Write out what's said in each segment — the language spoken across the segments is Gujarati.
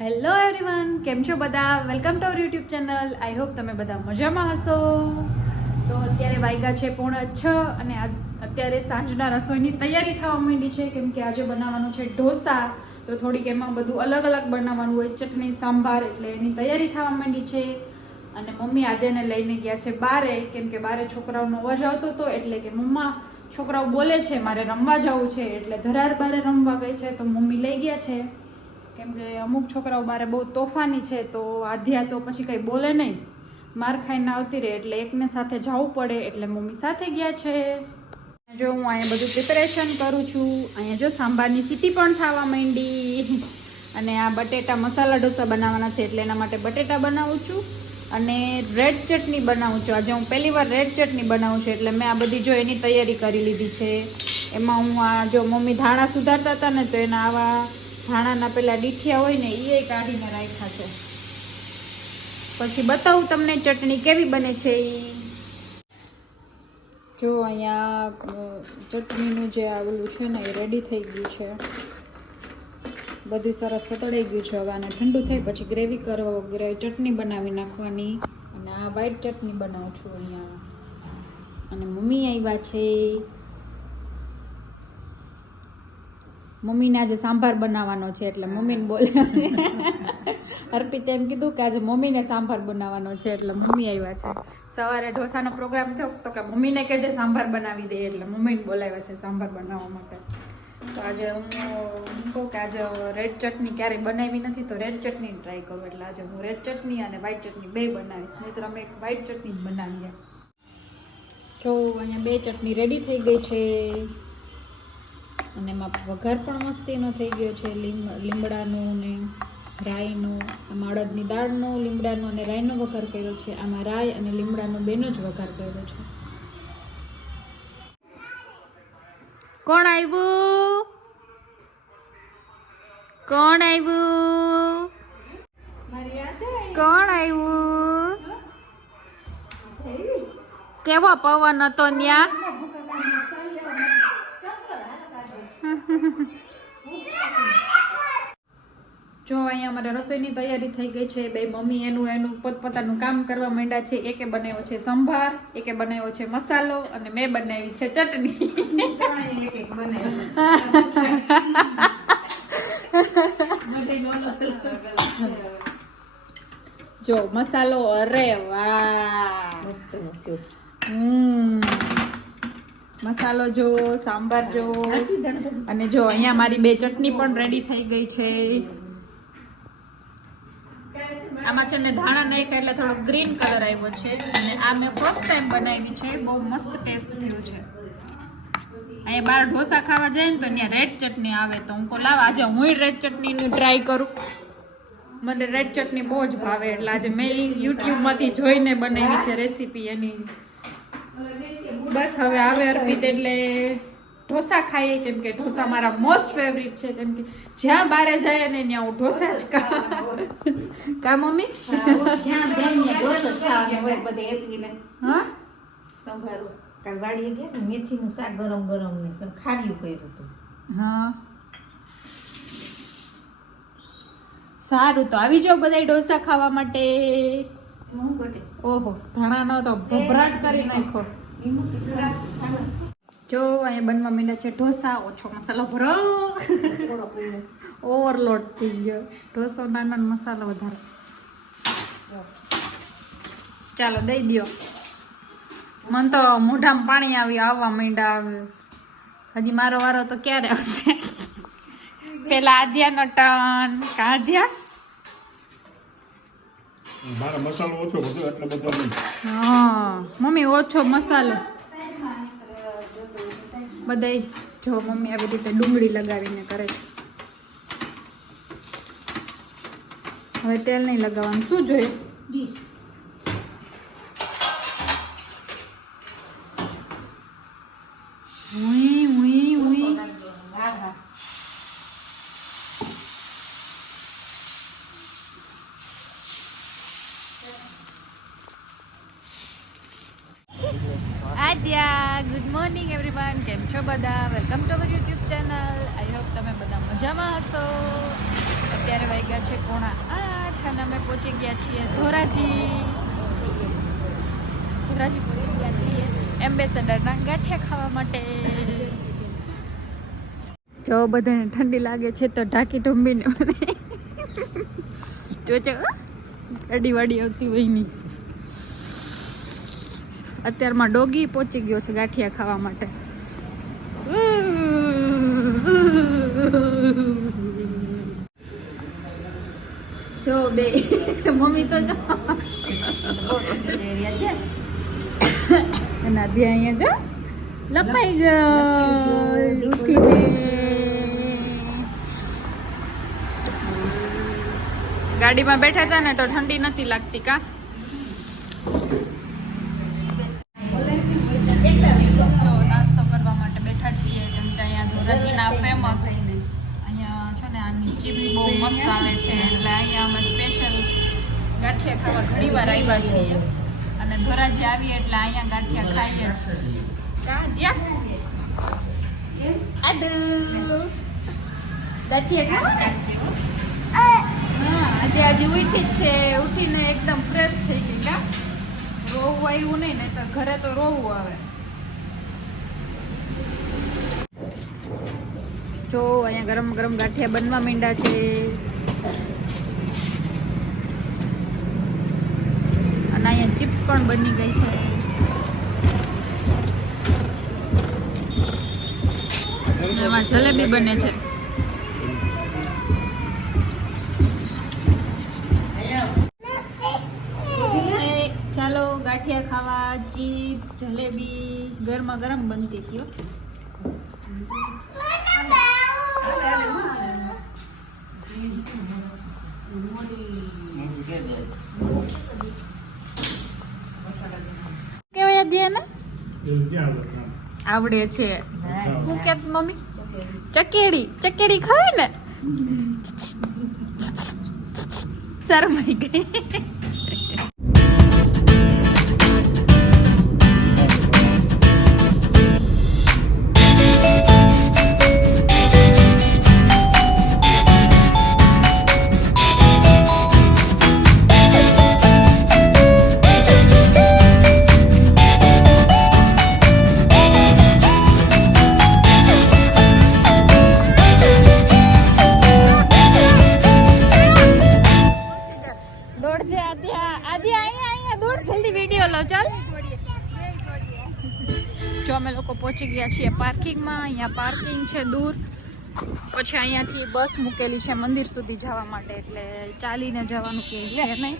હેલો એવરીવન, કેમ છો બધા? Welcome to our YouTube channel. I hope તમે બધા મજામાં હશો. તો અત્યારે વાગ્યા છે 5:30 અને અત્યારે સાંજના રસોઈની તૈયારી થવા માંડી છે, કેમ કે આજે બનાવવાનું છે ઢોસા. તો થોડીક એમાં બધું અલગ અલગ બનાવવાનું હોય, ચટણી સાંભાર, એટલે એની તૈયારી થવા માંડી છે. અને મમ્મી આદ્યાને લઈને ગયા છે બારે, કેમ કે બારે છોકરાઓનો અવાજ આવતો હતો, એટલે કે મમ્મા છોકરાઓ બોલે છે મારે રમવા જવું છે, એટલે ધરાર બારે રમવા ગઈ છે. તો મમ્મી લઈ ગયા છે, કેમ કે અમુક છોકરાઓ બારે બહુ તોફાની છે. તો આધ્યા તો પછી કંઈ બોલે નહીં, માર ખાઈને આવતી રહે, એટલે એકને સાથે જવું પડે, એટલે મમ્મી સાથે ગયા છે. જો હું અહીંયા બધું પ્રિપેરેશન કરું છું. અહીંયા જો સાંભારની સીટી પણ થવા માંડી, અને આ બટેટા મસાલા ઢોસા બનાવવાના છે, એટલે એના માટે બટેટા બનાવું છું અને રેડ ચટણી બનાવું છું. આજે હું પહેલી વાર રેડ ચટણી બનાવું છું, એટલે મેં આ બધી જો એની તૈયારી કરી લીધી છે. એમાં હું આ જો મમ્મી ધાણા સુધારતા હતા ને, તો એના આવા ધાણાના પેલા ડીઠિયા હોય ને એ કાઢીને રાખ્યા છે. પછી બતાવું તમને ચટણી કેવી બને છે. જો અહીંયા ચટણીનું જે આવેલું છે ને એ રેડી થઈ ગયું છે, બધું સરસ સતળાઈ ગયું છે. હવે આને ઠંડુ થાય પછી ગ્રેવી કરો, ચટણી બનાવી નાખવાની. અને આ વ્હાઈટ ચટણી બનાવું છું અહીંયા. અને મમ્મી આવ્યા છે, મમ્મીને આજે સાંભાર બનાવવાનો છે, એટલે મમ્મીને બોલે. અર્પિતે એમ કીધું કે આજે મમ્મીને સાંભાર બનાવવાનો છે, એટલે મમ્મી આવ્યા છે. સવારે ઢોસાનો પ્રોગ્રામ થયો તો કે મમ્મીને કહેજે સાંભાર બનાવી દે, એટલે મમ્મીને બોલાવ્યા છે સાંભાર બનાવવા માટે. તો આજે હું કહું કે આજે રેડ ચટણી ક્યારેય બનાવી નથી, તો રેડ ચટણી ટ્રાય કરું. એટલે આજે હું રેડ ચટણી અને વ્હાઈટ ચટણી બે બનાવીશ, નહીંતર અમે એક વ્હાઈટ ચટણી જ બનાવીએ. જો અહીંયા બે ચટણી રેડી થઈ ગઈ છે, અને એમાં વઘાર પણ મસ્તીનો થઈ ગયો છે, લીમડાનું ને રાઈનું. આમાં અડદની દાળનો, લીમડાનો અને રાઈનો વઘાર કર્યો છે. આમાં રાઈ અને લીમડાનો બેનો જ વઘાર કર્યો છે. કોણ આવ્યું? કોણ આવ્યું? કોણ આવ્યું? કેવો પવન હતો ન્યા? જો અહીંયા અમારે રસોઈની તૈયારી થઈ ગઈ છે. બે મમ્મી એનું પોતપોતાનું કામ કરવા માંડ્યા છે. એકે બનાવ્યો છે સંભાર, એકે બનાવ્યો છે મસાલો, અને મેં બનાવી છે ચટણી. જો મસાલો, અરે વાહ, મસાલો જો, સાંભાર જો, અને જો અહીંયા મારી બે ચટણી પણ રેડી થઈ ગઈ છે. આમાં છે ને ધાણા નાખ્યા એટલે થોડો ગ્રીન કલર આવ્યો છે, અને આ મેં ફર્સ્ટ ટાઈમ બનાવી છે. બહુ મસ્ત ટેસ્ટ થયું છે. અહીંયા બહાર ઢોસા ખાવા જાય ને તો ત્યાં રેડ ચટણી આવે, તો હું કહું લાવ આજે હું રેડ ચટણીનું ટ્રાય કરું. મને રેડ ચટણી બહુ જ ભાવે, એટલે આજે મેં યુટ્યુબમાંથી જોઈને બનાવી છે રેસીપી એની. બસ હવે આવે અર્પિત એટલે ઢોસા ખાઈએ, કેમ કે ઢોસા મારા મોસ્ટ ફેવરિટ છે. કેમ કે જ્યાં બારે જાય ને ત્યાં હું ઢોસા જ કા મમ્મી? હા સંભારો કાલ વાડીએ ગયા મેથીનું શાક ગરમ ગરમ ને ખારીયું કર્યું હતું. હા સારું, તો આવી જાઓ બધા ઢોસા ખાવા માટે. ઓહો, ધાણાનો તો ભભરાટ કરી નાખો. જો અહીંયા બનવા માંડ્યા છે ઢોસા. ઓછો મસાલો ભરો, ઓવરલોડ થઈ ગયો ઢોસો. નાનો મસાલો વધારે. ચાલો દઈ દો. મને તો મોઢામાં પાણી આવવા માંડ્યા. હજી મારો વારો તો ક્યારે આવશે? પેલા આધ્યાનો ટર્ન. આધ્યા મારો મસાલો ઓછો બધો એટલે બધો નહીં. હા મમ્મી ઓછો મસાલો બધાય. જો મમ્મી આવી રીતે ડુંગળી લગાવીને કરે છે. હવે તેલ નહીં લગાવવાનું. શું જોઈએ? ઉઈ ઉઈ ઉઈ. Aadya, good morning everyone. કેમ છો બધા? Welcome to our YouTube channel. I hope તમે બધા મજામાં હશો. અત્યારે વાગ્યા છે 7:30 અને અમે પહોંચી ગયા છીએ ધોરાજી પહોંચી ગયા છીએ એમ્બેસેડરના ગાંઠિયા ખાવા માટે. જો બધાને ઠંડી લાગે છે તો ઢાંકી ઢુંબીને જોજો ગાડી વાડી આવતી હોય નહીં. અત્યારમાં ડોગી પહોંચી ગયો છે ગાંઠિયા ખાવા માટે. જો બે મમ્મી તો જો એના દે અહીંયા જો લપાઈ ગઈ ઉઠી બે. ગાડીમાં બેઠા હતા ને તો ઠંડી નથી લાગતી કા. જો નાસ્તો કરવા માટે બેઠા છીએ કેમ કે અહીંયા ધોરાજીના ફેમસ અહીંયા છે ને આની ચીપ્સ બહુ મસ્ત આવે છે એટલે અહીંયા અમે સ્પેશિયલ ગાંઠિયા ખાવા ઘણી વાર આવ્યા છીએ અને ધોરાજી આવીએ એટલે અહીંયા ગાંઠિયા ખાઈએ છીએ. ગાંઠિયા ખાવા હા આજે ઉઠી જ છે. ઉઠીને એકદમ ફ્રેશ થઈ ગઈ કા. રોવું આવ્યું નહીં ને તો ઘરે તો રોવું આવે. જો અહીંયા ગરમ ગરમ ગાંઠિયા બનવા માંડ્યા છે અને અહીંયા ચિપ્સ પણ બની ગઈ છે. એમાં જલેબી બને છે. ચાલો ગાંઠિયા ખાવા. ચિપ્સ જલેબી ગરમા ગરમ બનતી હતી. કેવાય ધ્યાન આવડે છે. હું કે મમ્મી ચકેડી ખાવે ને શરમાઈ ગઈ. જો અમે લોકો પહોંચી ગયા છીએ પાર્કિંગમાં. અહીંયા પાર્કિંગ છે દૂર. પછી અહીંયાથી બસ મૂકેલી છે મંદિર સુધી જવા માટે એટલે ચાલીને જવાનું કે છે નહીં.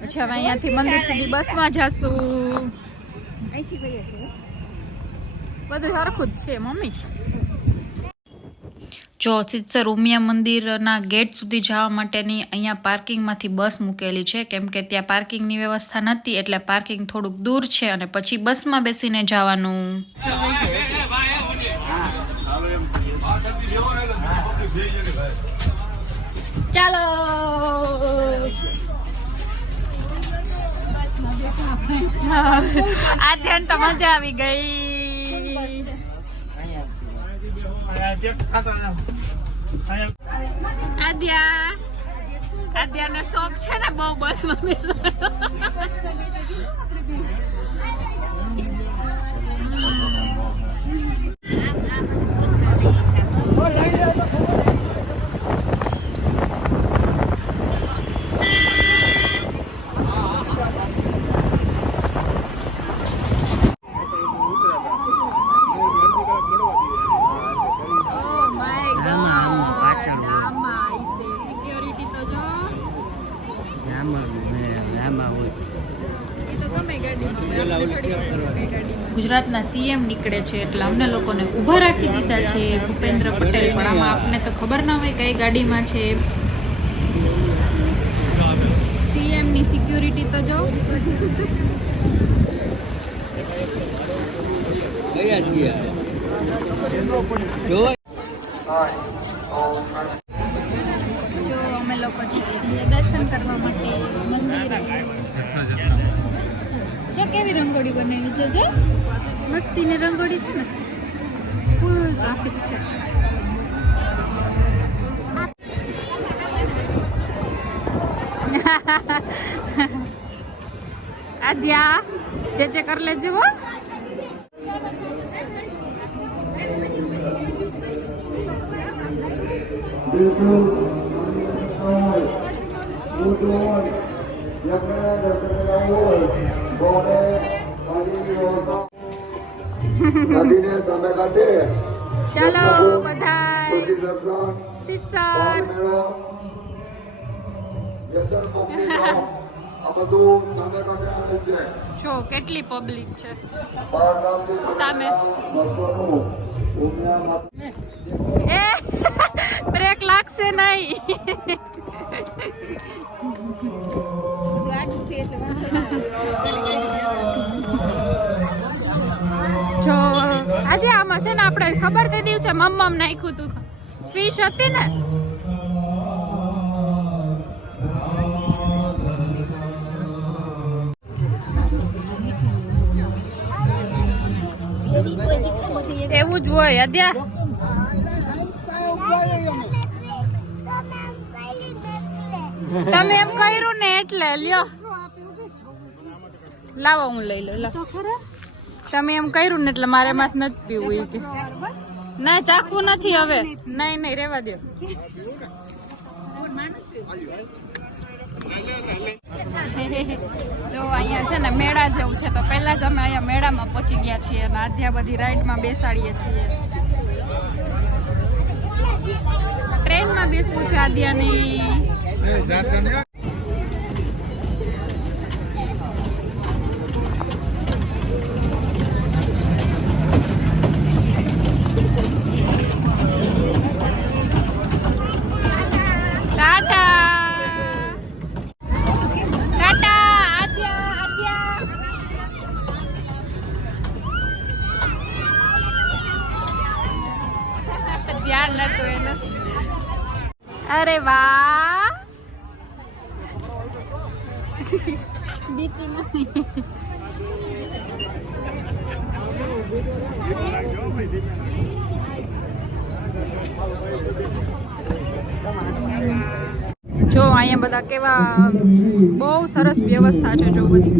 પછી હવે અહીંયાથી મંદિર સુધી બસમાં જશું. બધું સરખું જ છે મમ્મી. જો સિત્સર ઉમિયા મંદિરના ગેટ સુધી જવા માટેની અહીંયા પાર્કિંગમાંથી બસ મૂકેલી છે કેમ કે ત્યાં પાર્કિંગની વ્યવસ્થા નથી એટલે પાર્કિંગ થોડુંક દૂર છે અને પછી બસમાં બેસીને જવાનું. ચાલો આ ધ્યાન તો મજા આવી ગઈ. આદ્યાને શોખ છે ને બહુ બસમાં બેસવાનો. ગુજરાતના સીએમ નીકળે છે એટલે અમને લોકોને ઊભા રાખી દીધા છે. ભૂપેન્દ્ર પટેલ પણ આમાં આપને તો ખબર ના હોય કઈ ગાડીમાં છે. સીએમની સિક્યુરિટી તો જો અમે લોકો જઈએ છીએ દર્શન કરવા માટે મંદિરે. જો કેવી રંગોળી બનેલી છે. જો મસ્તીની રંગોળી છે ને. ફૂલ ટ્રાફિક છે. આદ્યા જે કર લેજે હો. ચાલો બધા સિત્સર. જો કેટલી પબ્લિક છે સામે. એ બ્રેક લાગશે નહીં. જો આજે આમાં છે ને આપણે ખબર તે દિવસે મમ્મમ નાખ્યું તું ફિશ હતી ને. એવું જ હોય અદ્યા. તમે એમ કર્યું ને એટલે લ્યો લાવો હું લઈ લો. તમે એમ કર્યું ને એટલે મારે માં નથી પીવું એ કે ના ચાકુ નથી હવે. નહીં રેવા દો. જો અહીંયા છે ને મેળા જેવું છે તો પહેલા જ અમે અહીંયા મેળામાં પહોંચી ગયા છીએ અને આધ્યા બધી રાઈડમાં બેસાડીએ છીએ. ટ્રેનમાં બેસવું છે આધ્યાની. ધ્યાન નતું એને. અરે વાહ બીતી નથી. જો અહીંયા બધા કેવા બહુ સરસ વ્યવસ્થા છે. જો બધી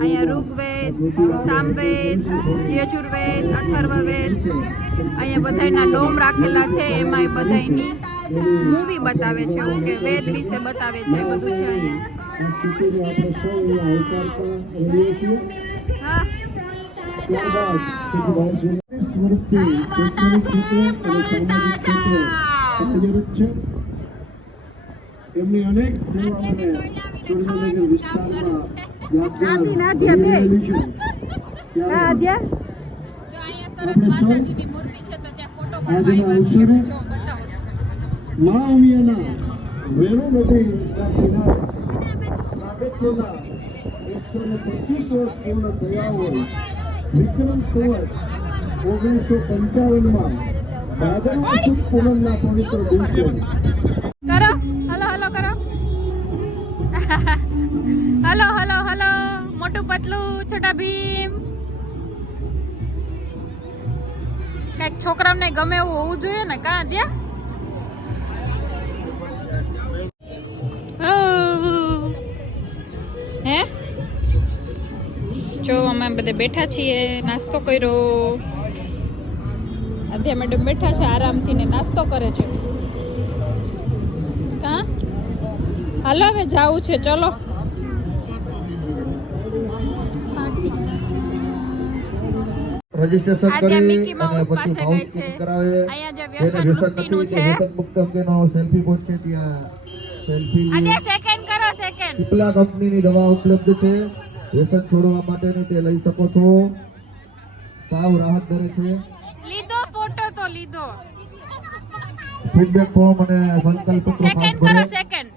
અહીંયા ઋગ્વેદ, સામવેદ, યજુર્વેદ, અથર્વવેદ અહીંયા બધાના ડોમ રાખેલા છે. એમાં બધાની મૂવી બતાવે છે કે વેદ વિશે બતાવે છે. બધું છે અહીંયા. એમની અનેક સેવાઓને સુરેન્દ્રનગર વિસ્તારમાં યાદગાર બની છે. ત્યારે આજના અવસરે મા ઉમિયાના વેણુ નદી કિનારે પ્રાગટ્યના 125 વર્ષ પૂર્ણ થયા હોય વિક્રમ સંવત 1955માં ભાદરવા સુદ પૂનમના પવિત્ર દિવસે કરો. હલો કરો. હલો મોટું પતલું છોટા ભીમ. કઈક છોકરાને ગમે એવું હોવું જોઈએ ને. કાં ત્યાં હે જો અમે બધે બેઠા છીએ. નાસ્તો કર્યો. આધ્યા મેડમ બેઠા છે આરામથી ને નાસ્તો કરે છે. કાં હાલો હવે જાવું છે. ચલો રજીસ્ટ્રેશન આદ્યા કરી મિકી અને માઉસ પછી પાસે માઉસ ગઈ છે. ક્લિક કરાવે. અહીંયા જે જેને વ્યસન વ્યસન મુક્તિનું નથી, છે. વ્યસન મુક્ત અંગેનો સેલ્ફી પોસ્ટ છે ત્યાં સેલ્ફી આદ્યા સેકન્ડ કરો. સેકન્ડ પીપલા કંપનીની દવા ઉપલબ્ધ છે. વ્યસન છોડવા માટેની તે લઈ શકો છો. સાવ રાહત દરે છે. લીધો ફોટો તો લીધો. ફીડબેક ફોર્મ અને સંકલ્પ પત્ર સેકન્ડ કરો. સેકન્ડ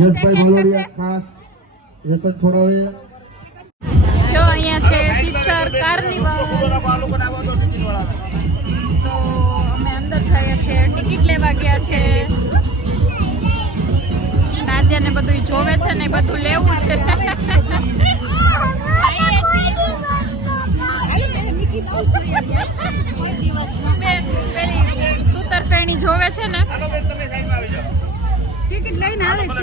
યશભાઈ ભલોડિયા ખાસ વ્યસન છોડાવે. જો અહીંયા છે સિત્સર કાર્નિવલ. તો અમે અંદર જઈએ છીએ. ટિકિટ લેવા ગયા છે. નાદ્યાને બધું જોવે છે ને બધું લેવું છે. પેલી સુતર ફેણી જોવે છે ને ટિકિટ લઈને આવે છે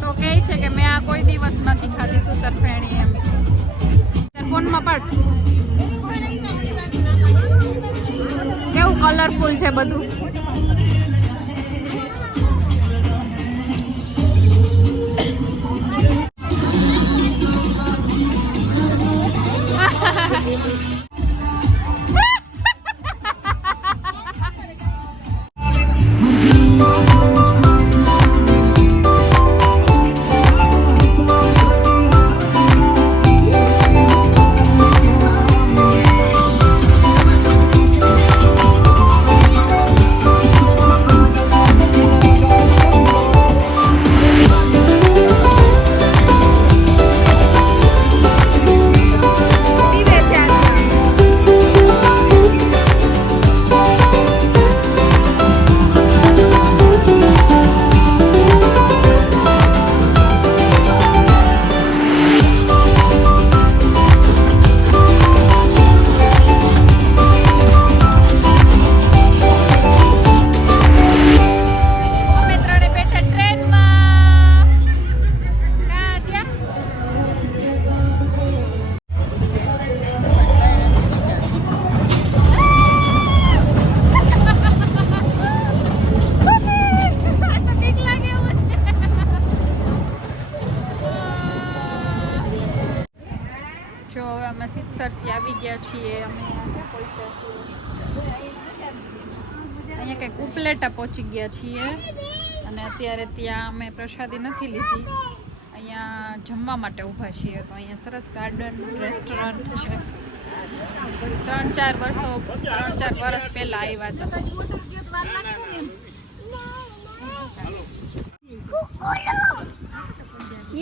તો કહે છે કે મેં આ કોઈ દિવસ નથી ખાધી સૂતર ફેણી એમ. ફોનમાં પાડ કેવું કલરફુલ છે બધું. જો હવે અમે સિત્સરથી આવી ગયા છીએ. અમે પહોંચ્યા છીએ અહીંયા કંઈક ઉપલેટા પહોંચી ગયા છીએ અને અત્યારે ત્યાં અમે પ્રસાદી નથી લીધી. અહીંયા જમવા માટે ઊભા છીએ. તો અહીંયા સરસ ગાર્ડન રેસ્ટોરન્ટ છે. 3-4 વર્ષ પહેલા આવ્યા હતા.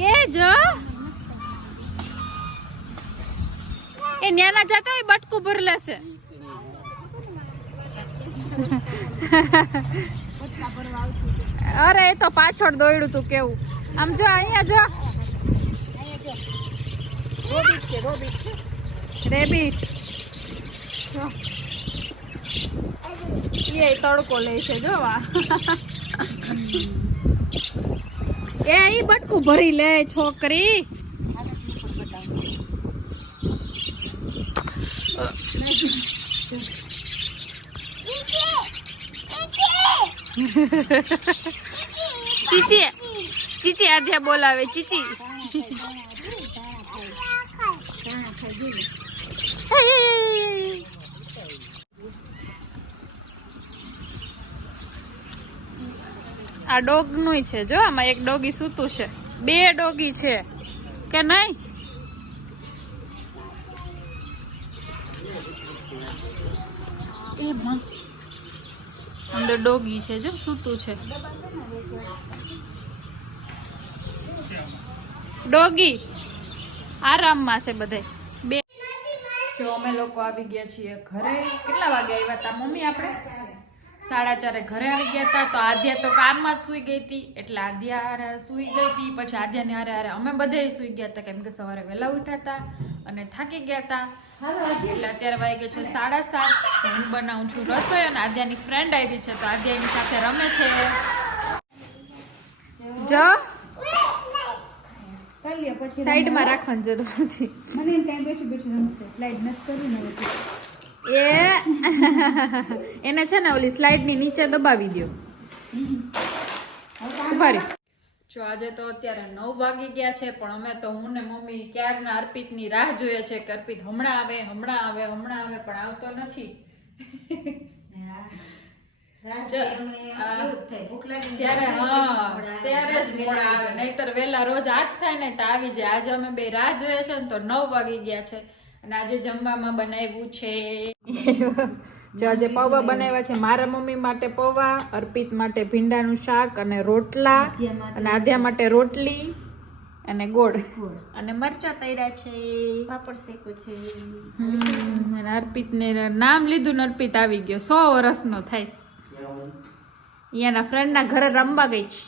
ये जो એ ન્યાના જતો હોય બટકું ભર લેશે. અરે એ તો પાછળ દોડ્યું તું કેવું. આમ જો અહીંયા જો રેબિટ એ તડકો લે છે જો એ ઈ બટકું ભરી લે છોકરી. ચીચી ચીચી આધ્યા બોલાવે ચીચી. આ ડોગ નું છે જો. આમાં એક ડોગી સૂતું છે. 2 ડોગી છે કે નહીં? અંદર ડોગી છે જો સૂતું છે. ડોગી આરામમાં છે બધે. 2 જો અમે લોકો આવી ગયા છીએ ઘરે. કેટલા વાગે આવ્યા હતા મમ્મી? આપણે 4:30 ઘરે આવી ગયા હતા. તો આધ્યા તો કારમાં જ સૂઈ ગઈ હતી એટલે આધ્યા હારે સૂઈ ગઈ હતી. પછી આધ્યાને હારે હારે અમે બધે સૂઈ ગયા હતા કેમ કે સવારે વહેલા ઉઠ્યા હતા અને થાકી ગયા હતા. એટલે અત્યારે વાગ્યા છે 7:30. હું બનાવું છું રસોઈ અને આધ્યાની ફ્રેન્ડ આવી છે તો આધ્યા એની સાથે રમે છે. જો સાઈડમાં રાખવાની જરૂર નથી. મને ત્યાં બેઠી બેઠી રમશે. સ્લાઇડ નથી કરવી ને એ એને છે ને ઓલી સ્લાઇડ ની નીચે દબાવી દો. જો આજે તો અત્યારે 9 વાગી ગયા છે પણ અમે તો હું ને મમ્મી ક્યારના અર્પિતની રાહ જોઈએ છે કે અર્પિત હમણાં આવે પણ આવતો નથી. ત્યારે જ મોડા આવે નહીતર વેલા રોજ આજ થાય ને તો આવી જાય. આજે અમે 2 રાહ જોઈએ છે ને તો 9 વાગી ગયા છે અને આજે જમવામાં બનાવ્યું છે. જો આજે પૌવા બનાવ્યા છે. મારા મમ્મી માટે પૌવા, અર્પિત માટે ભીંડાનું શાક અને રોટલા, અને આધ્યા માટે રોટલી અને ગોળ અને મરચા તળ્યા છે. પાપડ શેકો છે. અને અર્પિતને નામ લીધું ને અર્પિત આવી ગયો. 100 વર્ષનો થાય. એના ફ્રેન્ડના ઘરે રમવા ગઈ છે.